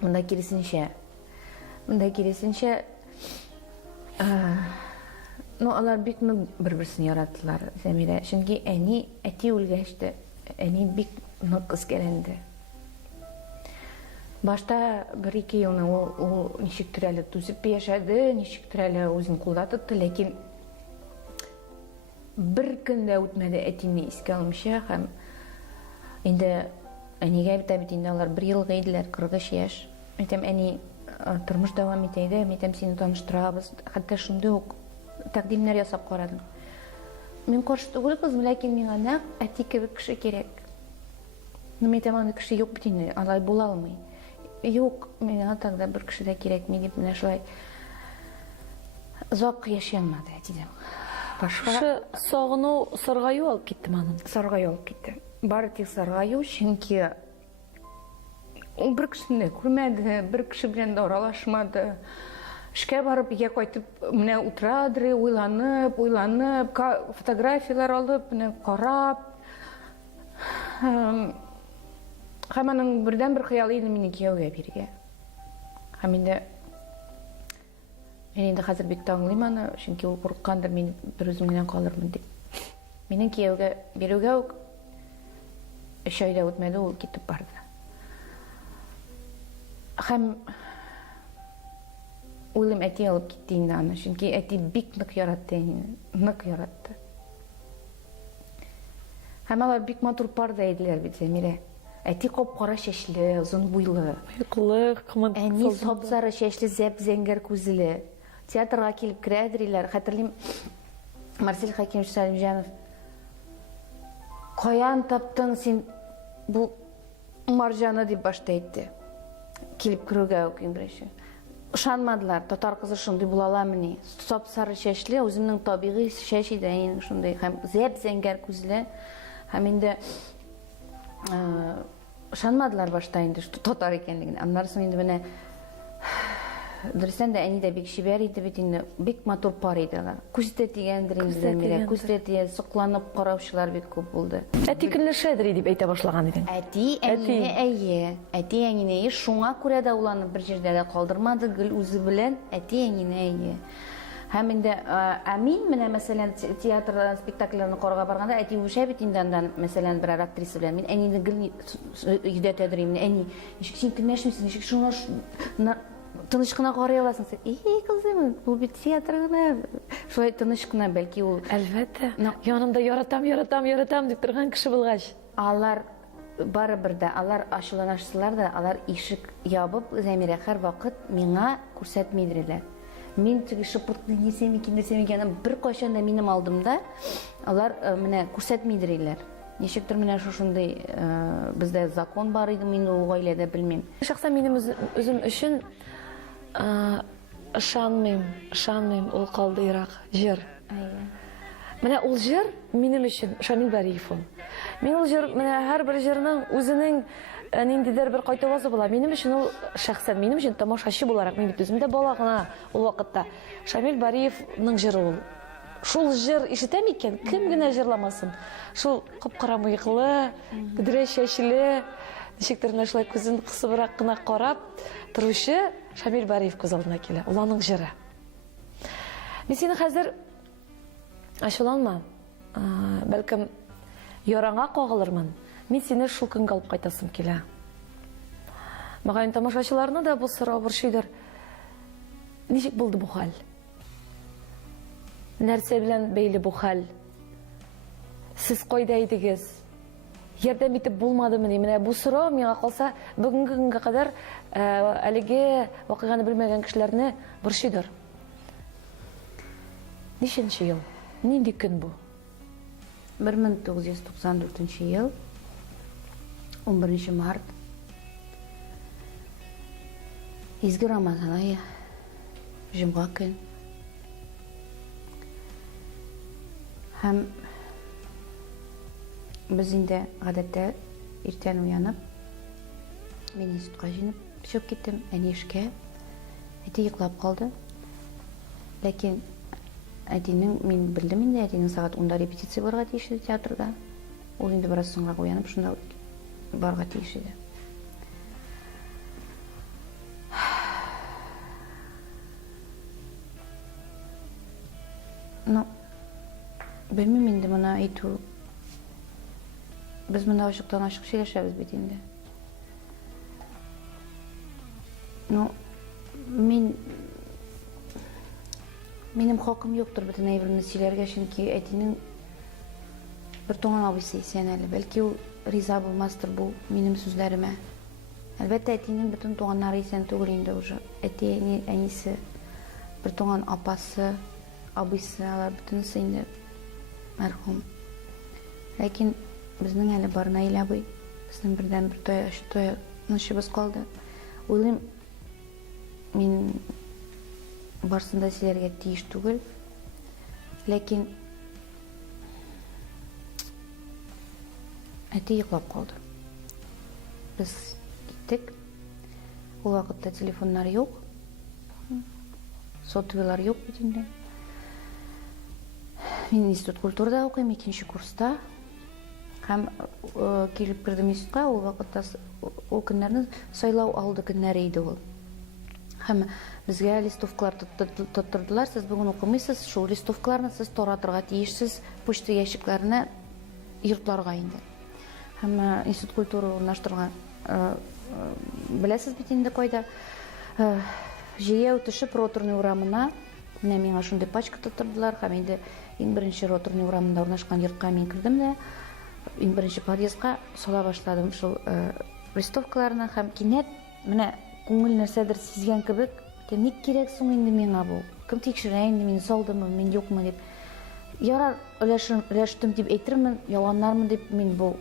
Монда киресенчә. Алар бик нык бер-берсен яраттылар, Зәмирә. Чөнки әти үлгәч тә, әни бик нык искәренде. Башта 1-2 елны ул ничектер әле түзеп яшәде, ничектер әле үзен кулда тотты, ләкин бер көн дә үтмәде әтине искә алмыйча, һәм инде әнигә бит инде алар 1 елга иделәр, 43 яшь. Әйтәм, әни, тормыш дәвам итә иде, әйтәм, сине таныштырабыз, хәтта шундый ук тәкъдимнәр ясап карадым. Мин каршы түгел кызым, ләкин миңа нәкъ әти кебек кеше кирәк. Әйтәм, аны кеше юк бит инде, алай була алмый. Юк, миңа тогда бер кеше дә кирәкми дип, менә шулай озак яши алмады әтидәм. Башка сагыну, саргаю алып киттеме аның? Саргаю алып китте. Бары тик саргаю, чөнки ул бер кешене күрмәде, бер кеше белән дә аралашмады. Эшкә барып, өйгә кайтып, менә утырадыр, уйланып, фотографиялар алып, менә карап. Һәм аның бердән бер хыялы иде мине кияүгә бирергә. Һәм инде хәзер бик таңлыйм аны, чөнки ул курыккандыр, мин бер үзем генә калырмын дип. Минең кияүгә бирүгә үк 3 айда үтмәде, ул китеп барды. Һәм уйлым, әти алып китте инде аны, чөнки әти бик нык яратты әнине, нык яратты. Һәм алар бик матур пар иделәр бит, Зәмирә. Әти кап-кара чәчле, озын буйлы. Әни сап-сары чәчле, зәп-зәңгәр күзле. Театрга килеп керәдерләр. Хәтерлим, Марсель Хакимович Сәлимҗанов, каян таптың син бу марҗаны дип башта әйтте. Килеп керүгә үк инде. Ышанмадылар, татар кызы шундый була аламыни. Сап-сары чәчле, үзенең табигый чәч иде, әнинең шундый, һәм зәп-зәңгәр күзле. Һәм инде ышанмадылар башта инде татар икәнлеген. Аннан соң инде менә дөрестән дә әни дә бик шибәр иде бит инде, бик матур пар иде алар. Күздә тигәндер инде Зәмирә, күздә тигән, сокланып караучылар бик күп булды. Әти көнләшәдер дип әйтә башлаган идең. Әти әнине әйе, шуңа күрә дә уланы бер җирдә дә калдырмады, гел үзе белән әти әнине әйе. Һәм инде мин менә мәсәлән театр спектакльләрне карарга барганда, әти үшә бит инде андан, мәсәлән, бер актриса белән. Мин әнине гел йөдәтә дөрим. Әни, ничек син көнләшмисең, ничек шуңа тыныч кына карый аласың? Кызым, бу бит театр гына. Шулай тыныч кына, бәлки ул. Әлбәттә. Янымда яратам дип торган кеше булгач. Алар барыбер дә, алар ачуланышсылар да, алар ишек ябып, Зәмирә һәр вакыт миңа күрсәтмидерләр. Мин теге шыпыртны нисем икән, бер кайчан да минем алдымда алар менә күрсәтмидерләр. Ничектер менә шушындай бездә закон бар иде, мин ул гаиләдә белмим. Шәхсән минем үзем өчен ышанмыйм, ул калды ерак, җыр. Менә ул җыр минем өчен Шамил Бариев ул. Мин ул җыр, менә һәрбер җырның үзенең ниндидер бер кайтавазы була. Минем өчен ул шәхсән, минем өчен тамашачы буларак, мин бит үзем дә бала гына ул вакытта. Шамил Бариевның җыры ул. Шул җыр ишетәм икән, кем генә җырламасын. Шул кып-кара мыеклы, гыдрә чәчле, ничектер менә шулай күзен кысыбрак кына карап торучы Шамил Бариев күз алдына килә. Ул аның җыры. Мин сине хәзер ачуланма. Бәлкем яраңа кагылырмын. Мин сине шул көнгә алып кайтасым килә. Мәгән тамашачыларны да бу сорау борчыйдыр. Ничек булды бу хәл? Нәрсә белән бәйле бу хәл? Сез кайда идегез? Ярдәм итеп булмадымы? Менә бу сорау миңа калса бүгенге көнгә кадәр әлеге вакыйганы белмәгән кешеләрне борчыйдыр. Ниченче ел? Нинди көн бу? 1994 ел. 11 март. Изге Рамазан айы. Жұмға күн. Һәм біз инде ғадәттә иртән уянып, мен институтқа жинеп, шығып кеттім, әне ішке. Әти йоклап қалды. Ләкин әтинең, мен білдім инде, әтинең сағат 10-да репетиция барга тиеш еді театрда. Ул инде біраз соңрак уянып, шунда барга тиеш еді. Но білмеймін инде мұны айту. Біз мұнда ашықтан ашық сөйлешебез бит инде. Но менің хақым жоқтыр бүтін әйбірні сөйләргә, чөнки әтинең бір туган абыйсы исән әле. Бәлки ул риза булмастыр бу минем сүзләремә. Әлбәттә, әтинең бүтән туганнары исән түгел инде уже. Әти, әнисе, бір туган апасы, абыйсы, алар бүтәнсе инде мәрхүм. Ләкин безнең әле бар Наил абый, безнең бердән бер тоянышыбыз калды. Уйлыйм, мин барсында сөйләргә тиеш түгел. Ләкин әти йоклап калды. Без киттек. Ул вакытта телефоннар юк. Сотовыйлар юк бит инде. Мин институт культурада укыйм, 2-нче курста. Һәм килеп кердем институтка, ул вакытта ул көннәрне сайлау алды көннәре иде ул. Һәм безгә листовкалар тоттырдылар. Сез бүген укымыйсыз, шул листовкаларны сез таратырга тиешсез почта ящикларына йортларга инде. Һәм институт культура урнаштырган беләсез бит инде кайда. Җәяү төшеп роторный урамына, менә миңа шундый пачка тоттырдылар. Һәм инде иң беренче роторный урамында урнашкан йортка мин кирдем дә, иң беренче подъездга сала башладым шул листовкаларны. Һәм кинәт менә күңел нәрсәдер сизгән кебек, ник кирәк соң инде миңа бу? Кем тикшерә инде мине, салдымы, мин юкмы дип. Ярар, өләштем дип әйтермен, яланнармы дип мин бу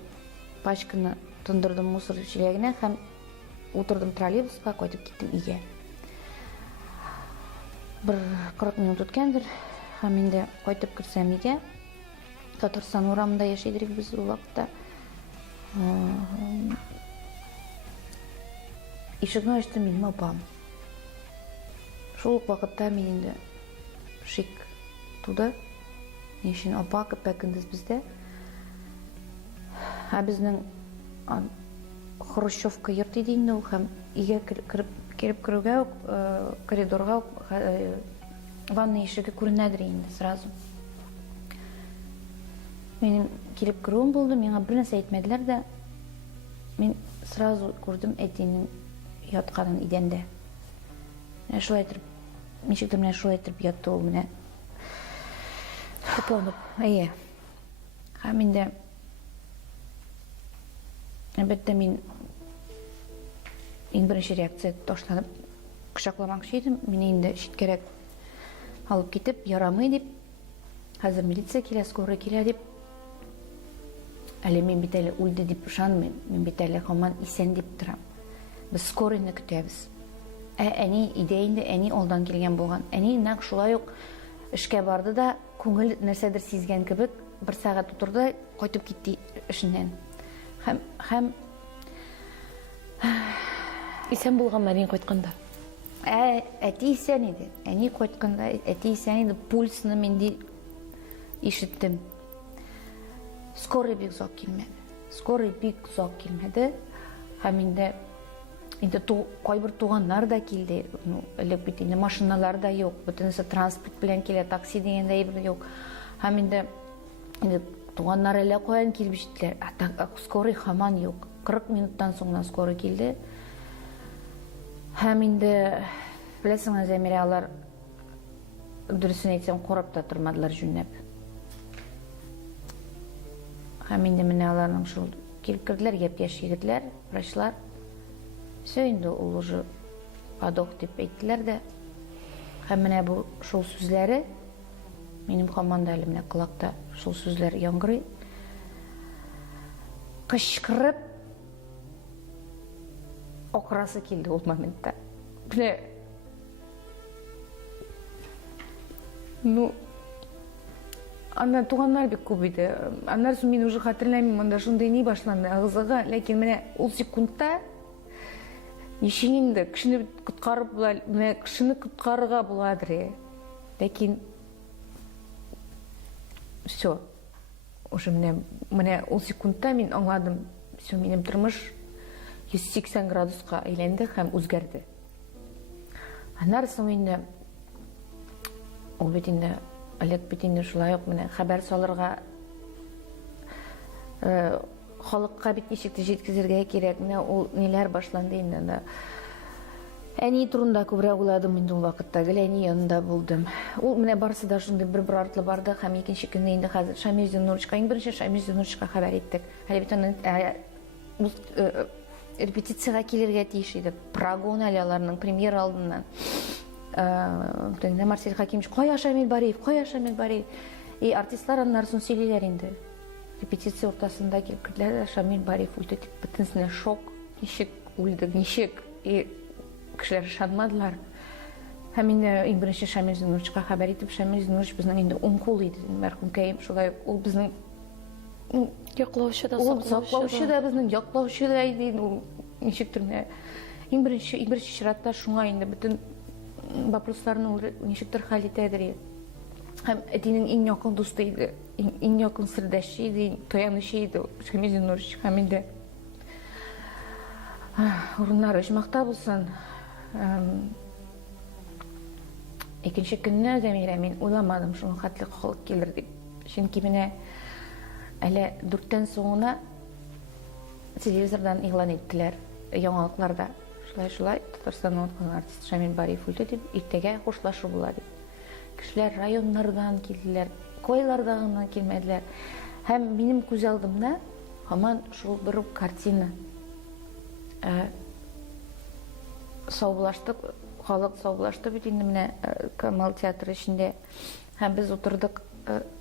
пачканы тондырдым мусор җиләгенә һәм утырдым троллейбуска, кайтып киттем өйгә. Бер 40 минут үткәндер, һәм инде кайтып кирсәм өйгә. Татарстан урамында яшәйдек без ул вакытта. Ишекне ачтым, минем апам. Шул вакытта мен инде шик туды. Нишин апа көпәкендез бездә. Безнең Хрущевка йорт иде инде ул, һәм өйгә киреп керүгә үк коридорга ванна ишеге күренәдер инде сразу. Минем киреп керүем булды, миңа бер нәрсә әйтмәделәр дә. Мин сразу күрдем әтинең ятканын идәндә. Шулай итеп, ничектер менә шулай итеп ятты ул менә. Капланып, әйе. Һәм инде әлбәттә мин иң беренче реакция ташланып кочакламакчы идем. Мине инде читкәрәк алып китеп, ярамый дип, хәзер милиция килә, скорый килә дип. Әле мин бит әле үлде дип ышанмыйм. Мин бит әле һаман исән дип торам. Без скорыйны көтәбез. Әни идә инде, әни алдан килгән булган. Әни нәкъ шулай ук эшкә барды да, күңел нәрсәдер сизгән кебек, 1 сәгать утырды, кайтып китте эшеннән. Һәм Исән булган Марин кайтканда. Әти исән иде. Әни кайтканда әти исән иде, пульсны мин ишеттем. Скорый бик озак килмәде. Һәм инде кайбер туганнар да килде. Элек бит инде машиналар да юк, бөтенесе транспорт белән килә, такси дигән дә әйбер юк. Һәм инде туганнар әле каян килеп җиттеләр. Скорый һаман юк. 40 минуттан соң скорый килде. Һәм инде беләсеңез, Әмирә, алар дөресен әйтсәм карап та тормадылар җүнәп. Һәм инде менә аларның шул килеп керделәр, япь-яшь егетләр, врачлар. Все инде ул уже подох дип әйттеләр дә. Һәм менә бу шул сүзләре минем команда әле менә колакта шул сүзләр яңгырый. Кычкырып акырасы килде ул моментта. Менә анда туганнар бик күп иде. Аннан соң мин уже хәтерләмим, монда шундый ни башланды агызыга, ләкин менә ул секундта ничегинде кешене коткарып була, менә кешене коткарырга буладыр. Ләкин все. Уже менә ул секундта мин аңладым, все, минем тормыш 180 градуска әйләнде һәм үзгәрде. Аннан соң инде ул бит инде Олег бит инде шулай ук менә хәбәр салырга, халыкка бит ничек җиткезергә кирәк, менә ул ниләр башланды инде. Әни турында күбрәк уйладым инде ул вакытта, әни янында булдым. Ул менә барысы да шундый бер артлы барды һәм икенче көнне инде хәзер Шамил Зиннурчка, иң беренче Шамил Зиннурчка хәбәр иттек. Әле бит аны репетициягә килергә тиеш иде. Прогон аларның премьера алдыннан. Марсель Хакимович, кая Шамил Бариев? И артистлар аннан соң сөйлиләр инде. Репетиция уртасында килделәр, Шамил Бариев үлде дип, бөтенсенә шок. Ничек үлде, ничек? И кешеләр ышанмадылар. Һәм инде иң беренче Шамил Зиннурчка хәбәр итеп, Шамил Зиннурч безнең инде уң кул иде, мәрхүмкәем, шулай ул безнең яклаучы да, саклаучы да, безнең яклаучы да иде. Ничектер менә иң беренче чиратта шуңа инде бөтен вопросларны ничектер хәл итәдер. Һәм әтинең иң якын дусты иде, иң якын сердәше иде, таянычы иде Шамил Зиннурч. Һәм инде урыннары җмакта булсын. Икенче көнне Зәмирә, мин уйламадым шуның хәтле халык килер дип. Чөнки менә әле 4тән соңына телевизордан игълан иттеләр, яңалыкларда. Шулай Татарстанның аткан артист Шамил Бариев үлде дип, иртәгә хушлашу була дип. Кешеләр районнардан килделәр, койлардан килмәделәр. Һәм минем күз алдымда һаман шул бер картина. Саубулаштык, халык саубулашты бит инде менә Камал театры эчендә. Һәм без утырдык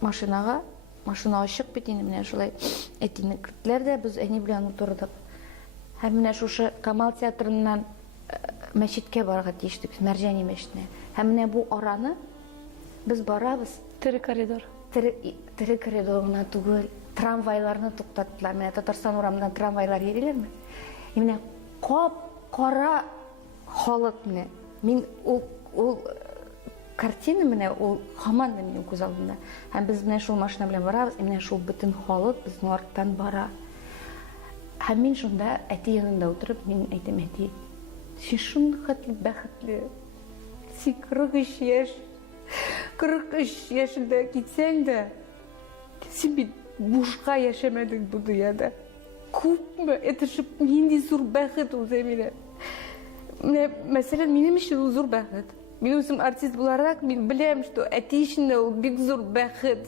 машинага, машина ачык бит инде менә шулай әтине керттеләр дә, без әни белән утырдык. Һәм менә шушы Камал театрыннан мәчеткә барырга тиештек, Мәрҗани мәчетенә. Һәм менә бу араны без барабыз. Тере коридор. Тере коридорына түгел, трамвайларны туктаттылар. Менә Татарстан урамыннан трамвайлар йөриләрме? Менә кара халык менә. Мин ул картина менә ул һаман да минем күз алдымда. Һәм без менә шул машина белән барабыз, менә шул бөтен халык безнең арттан бара. Һәм мин шунда әти янында утырып, мин әйтәм, әти, син шундый бәхетле. Син 43 яшендә китсәң дә, син бит бушка яшәмәдең бу дөньяда. Күпме, это же нинди зур бәхет ул, Зәмирә. Мәсәлән, минем өчен ул зур бәхет. Мин үзем артист буларак, мин беләм, что әти өчен дә ул бик зур бәхет.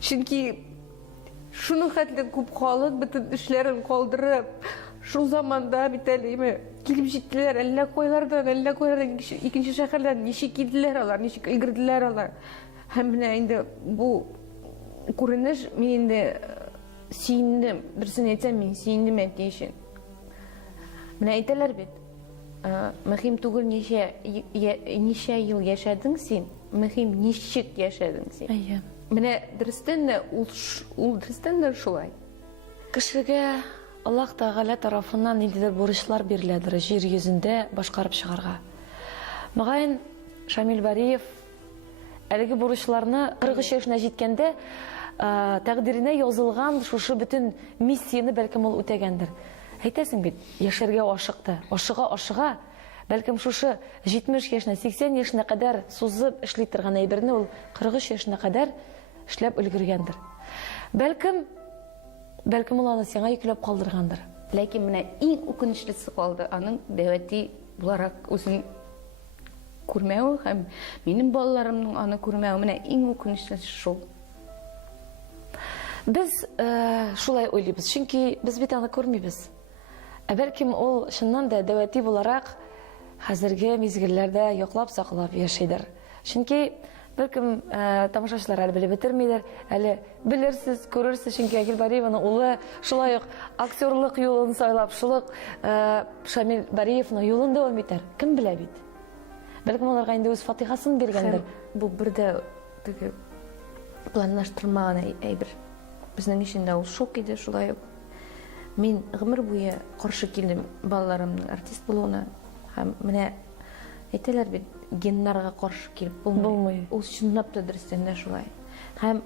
Чөнки шуның хәтле күп халык бөтен эшләрен калдырып, шул заманда бит әлеме килеп җиттеләр, әллә кайлардан, икенче шәһәрдән ничек килделәр алар, ничек өлгерделәр алар. Һәм менә инде бу күренеш, мин инде сөендем, берсен әйтсәм, мин сөендем әти өчен. Менә әйтәләр бит, мөһим түгел ничә ел яшәдең син, мөһим ничек яшәдең син. Менә дөрестән дә ул дөрестән дә шулай. Кешегә Аллаһ Тәгалә тарафыннан ниндидер бурычлар биреләдер җир йөзендә башкарып чыгарга. Мөгаен Шамил Бариев әлеге бурычларны 43 яшенә җиткәндә тәкъдиренә язылган шушы бөтен миссияне бәлкем ул үтәгәндер. Әйтәсең бит, яшәргә ашыкты, ашыга, бәлкем шушы 70 яшенә, 80 яшенә кадәр сузып эшли торган әйберне ул 43 яшенә кадәр эшләп өлгергәндер. Бәлкем ул аны сиңа йөкләп калдыргандыр. Ләкин менә иң үкенечлесе калды аның дәвәти буларак үзен күрмәү һәм минем балаларымның аны күрмәү менә иң үкенечлесе шул. Без шулай уйлыйбыз, чөнки без бит аны күрмибез. Бәлкем ул чыннан да дәвәти буларак хәзерге мизгелләрдә яклап саклап яшидер. Чөнки Бәлкем, тамашачылар әле белеп бетермиләр, әле белерсез, күрерсез, чөнки Агил Бариеваның улы шулай ук актерлык юлын сайлап, шулай Шамил Бариевның юлын дәвам итәр. Кем белә бит? Бәлкем аларга инде үз фатихасын биргәндер. Бу бердә теге планлаштырмаган әйбер. Безнең өчен дә ул шок иде, шулай ук. Мин гомер буе каршы килдем балаларымның артист булуына. Һәм менә әйтәләр бит, геннарга каршы килеп булмый. Ул чынлап та дөрестән дә шулай. Һәм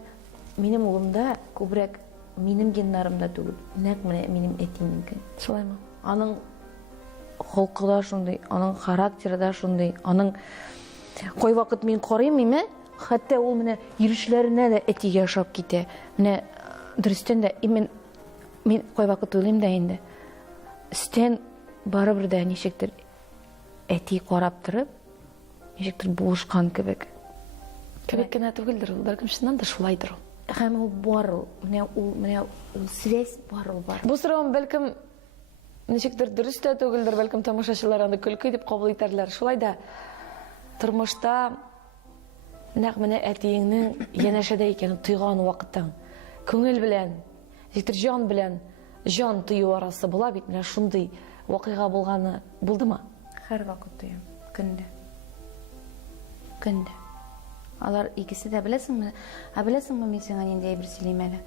минем улымда күбрәк минем геннарымда түгел, нәкъ менә минем әтинеке. Шулаймы? Аның холкы да шундый, аның характеры да шундый, аның кай вакыт мин карыйм име, хәтта ул менә ирешләренә дә әтигә ошап китә. Менә дөрестән дә мин кай вакыт уйлыйм да инде. Стен барыбер дә ничектер әти карап торып, ничектер булышкан кебек. Кебек кенә түгелдер ул, бәлкем чыннан да шулайдыр ул. Һәм ул бар ул, менә ул связь бар ул бар. Бу сорауым бәлкем ничектер дөрес тә түгелдер, бәлкем тамашачылар аны көлке дип кабул итәрләр. Шулай да тормышта нәкъ менә әтиеңнең янәшәдә икәнен тойган вакыттан күңел белән, ничектер җан белән җан тыю арасы була бит, менә шундый вакыйга булганы булдымы? Һәр вакыт тоям, көндә. Көндә. Алар икесе дә беләсеңме? Беләсеңме, мин сиңа нинди әйбер сөйлим әле?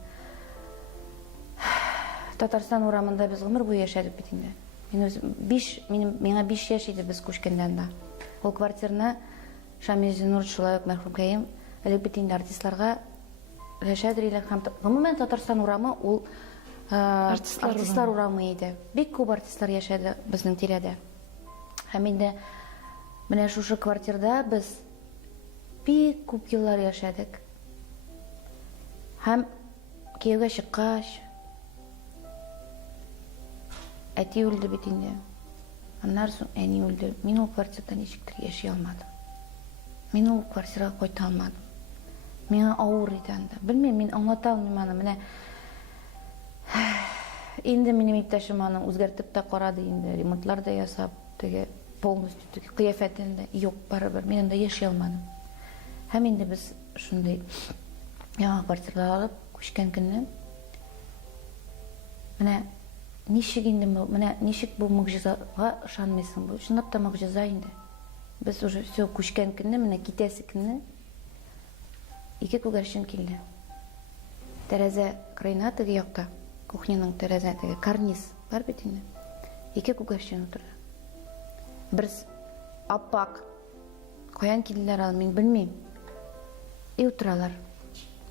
Татарстан урамында без гомер буе яшәдек бит инде. Миңа 5 яшь иде без күчкәндән да. Ул квартираны Шамил Зинур шулай ук мәрхүмкәем элек бит инде артистларга яшәдериләр һәм гомумән Татарстан урамы ул артистлар урамы иде. Бик күп артистлар яшәде безнең тирәдә. Һәм инде менә шушы квартирада без бик күп еллар яшәдек. Һәм кияүгә чыккач, әти үлде бит инде. Аннан соң әни үлде. Мин ул квартирада ничектер яши алмадым. Мин ул квартирага кайта алмадым. Миңа авыр иде анда. Белмим, мин аңлата алмыйм аны. Менә инде минем иптәшем аны үзгәртеп тә карады инде, ремонтлар да ясап, теге полностью теге кыяфәтен дә юк, барыбер мин анда яши алмадым. Һәм инде без шундый яңа квартирага алып күчкән көнне менә ничек инде менә ничек бу мөгъҗизага ышанмыйсың, бу чынлап та мөгъҗиза инде. Без уже все күчкән көнне, менә китәсе көнне ике күгәрчен килде. Тәрәзә крайна теге якта, кухняның тәрәзә теге карниз бар бит инде. Ике күгәрчен утырды. Берс аппак. Каян килделәр аны мин белмим. И утыралар.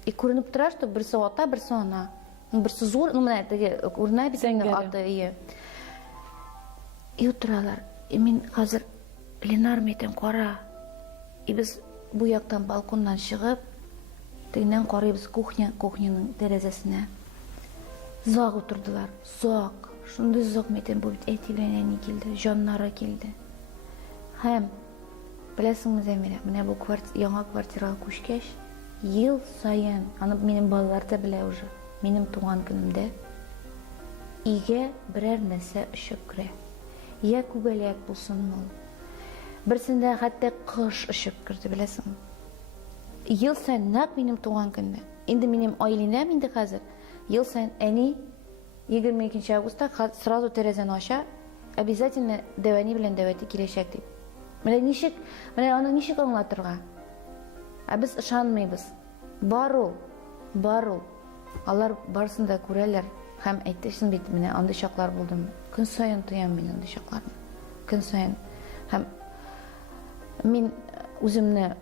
И күренеп тора, что берсе ата, берсе ана. Берсе зур, менә теге күренә бит инде аты ие. И утыралар. И мин хәзер Ленар мәйтен кара. И без бу яктан балконнан чыгып, тегеннән карыйбыз кухняның тәрәзәсенә. Зак утырдылар. Зак. Шундый зак мәйтен бу бит әти белән әни килде, җаннары килде. Һәм беләсеңме, Зәмирә, менә бу яңа квартирага күчкәч, ел саен, аны минем балалар да белә уже, минем туган көнемдә өйгә берәр нәрсә очып керә. Я күбәләк булсынмы ул. Берсендә хәтта кыш очып керде, беләсеңме? Ел саен нәкъ минем туган көндә. Инде минем аиләм инде хәзер. Ел саен әни 22 августта сразу тәрәзәне ача, обязательно дәвани белән дәвәти киләчәк дип. Менә ничек, менә аны ничек аңлатырга? Без ышанмыйбыз. Бар ул. Алар барсын да күрәләр. Һәм әйтәсең бит, менә андый чаклар булдым. Көн саен тоям мин андый чакларны. Көн саен. Һәм мин үземне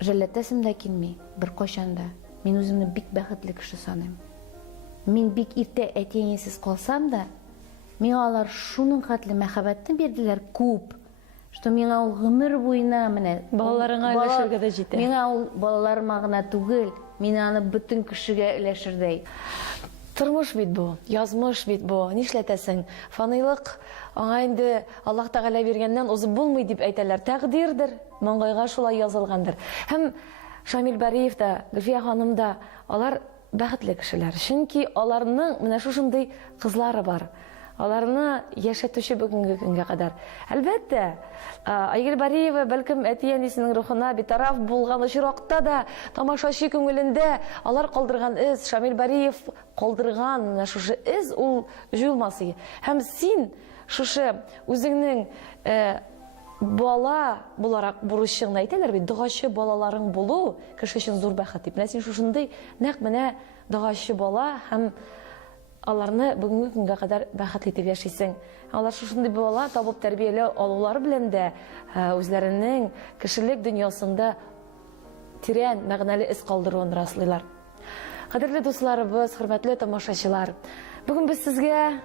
жәлләтәсем дә килми, бер кайчан да. Мин үземне бик бәхетле кеше саныйм. Мин бик иртә әти-әнисез калсам да, миңа алар шуның хәтле мәхәббәтне бирделәр күп, что миңа ул гомер буена менә Балаларыңа өләшергә дә җитә. Миңа ул балаларыма гына түгел, мин аны бөтен кешегә өләшердәй. Тормыш бит бу, язмыш бит бу. Нишләтәсең? Фанилык аңа инде Аллаһ Тәгалә биргәннән узып булмый дип әйтәләр. Тәкъдирдер, маңгайга шулай язылгандыр. Һәм Шамил Бариев та, Гөлфия ханым да, алар бәхетле кешеләр. Чөнки аларның менә шушындый кызлары бар. аларны яшәтүче бүгенге көнгә кадәр. Әлбәттә, Айгөл Бариева бәлкем әти-әнисенең рухына битараф булган очракта да тамашачы күңелендә алар калдырган эз, Шамил Бариев калдырган менә шушы эз ул җуелмасы. Һәм син шушы үзеңнең бала буларак бурычыңны әйтәләр бит, догачы балаларың булу кеше өчен зур бәхет дип. Менә син шушындый нәкъ менә догачы бала һәм аларны бүгенге көнгә кадәр бәхетле итеп яшисең. Алар шушындый бала табып тәрбияләү алулары белән дә үзләренең кешелек дөньясында тирән мәгънәле эз калдыруын раслыйлар. Кадерле дусларыбыз, хөрмәтле тамашачылар, бүген без сезгә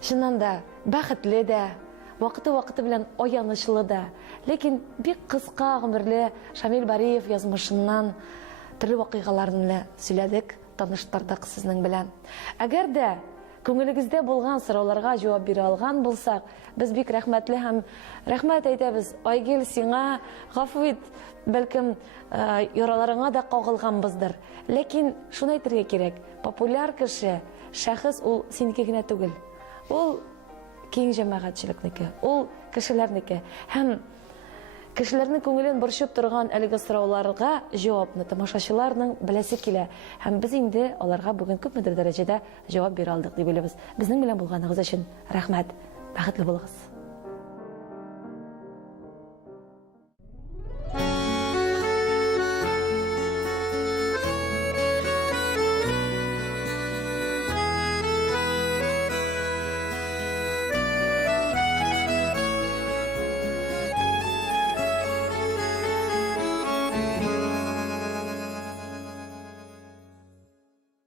чыннан да бәхетле дә, вакыты белән аянычлы да, ләкин бик кыска гомерле Шамил Бариев язмышыннан төрле вакыйгаларны сөйләдек, таныштырдык сезнең белән. Әгәр дә күңелегездә булган сорауларга җавап бирә алган булсак, без бик рәхмәтле һәм рәхмәт әйтәбез. Айгөл, сиңа гафу ит, бәлкем яраларыңа да кагылганбыздыр. Ләкин шуны әйтергә кирәк, популяр кеше, шәхес ул синеке генә түгел. Ул киң җәмәгатьчелекнеке, ул кешеләрнеке. Һәм кешеләрнең күңелен борчып торган әлеге сорауларга җавапны тамашачыларның беләсе килә. Һәм без инде аларга бүген күпмедер дәрәҗәдә җавап бирә алдык дип уйлыйбыз. Безнең белән булганыгыз өчен рәхмәт. Бәхетле булыгыз.